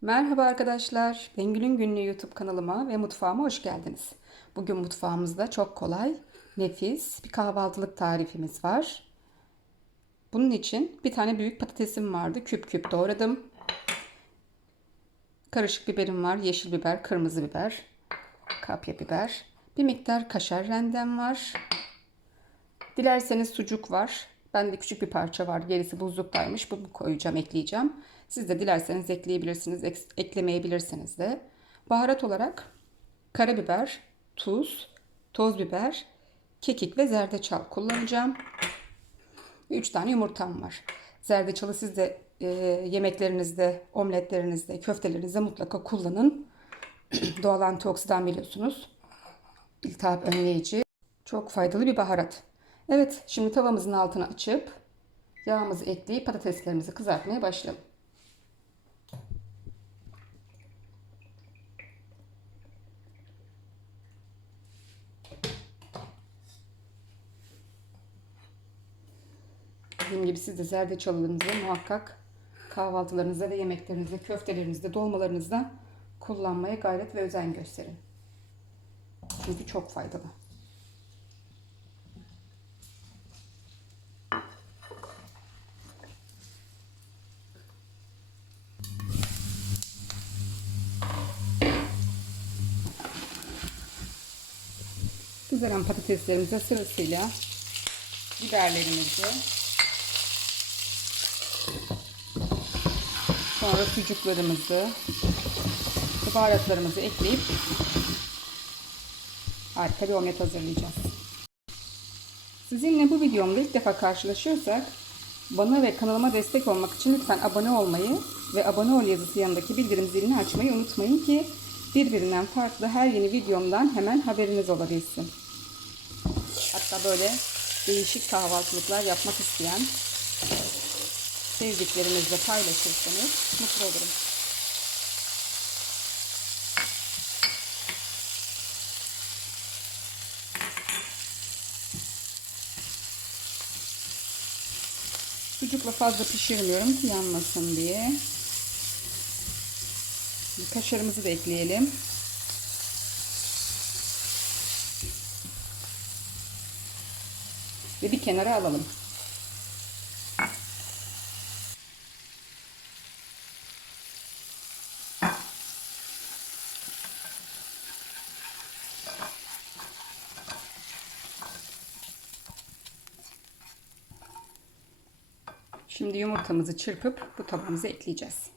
Merhaba arkadaşlar. Bengül'ün Günlüğü YouTube kanalıma ve mutfağıma hoş geldiniz. Bugün mutfağımızda çok kolay, nefis bir kahvaltılık tarifimiz var. Bunun için bir tane büyük patatesim vardı. Küp küp doğradım. Karışık biberim var. Yeşil biber, kırmızı biber, kapya biber. Bir miktar kaşar rendem var. Dilerseniz sucuk var. Bende küçük bir parça var. Gerisi buzluktaymış. Bunu koyacağım, ekleyeceğim. Siz de dilerseniz ekleyebilirsiniz, ek- eklemeyebilirsiniz de. Baharat olarak karabiber, tuz, toz biber, kekik ve zerdeçal kullanacağım. 3 tane yumurtam var. Zerdeçalı siz de e, yemeklerinizde, omletlerinizde, köftelerinizde mutlaka kullanın. Doğal antioksidan biliyorsunuz. İltihap önleyici. Çok faydalı bir baharat. Evet, şimdi tavamızın altını açıp yağımızı ekleyip patateslerimizi kızartmaya başlayalım. Dediğim gibi siz de zerdeçalınızı muhakkak kahvaltılarınızda ve yemeklerinizde, köftelerinizde, dolmalarınızda kullanmaya gayret ve özen gösterin. Çünkü çok faydalı. Kızaran patateslerimize sırasıyla biberlerimizi sonra sucuklarımızı ve baharatlarımızı ekleyip harika bir omlet hazırlayacağız. Sizinle bu videomda ilk defa karşılaşıyorsak bana ve kanalıma destek olmak için lütfen abone olmayı ve abone ol yazısı yanındaki bildirim zilini açmayı unutmayın ki birbirinden farklı her yeni videomdan hemen haberiniz olabilsin. Hatta böyle değişik kahvaltılıklar yapmak isteyen sevdiklerinizle paylaşırsanız mutlu olurum. Sucukla fazla pişirmiyorum ki yanmasın diye. Kaşarımızı da ekleyelim. Ve bir kenara alalım. Şimdi yumurtamızı çırpıp bu tabağımıza ekleyeceğiz.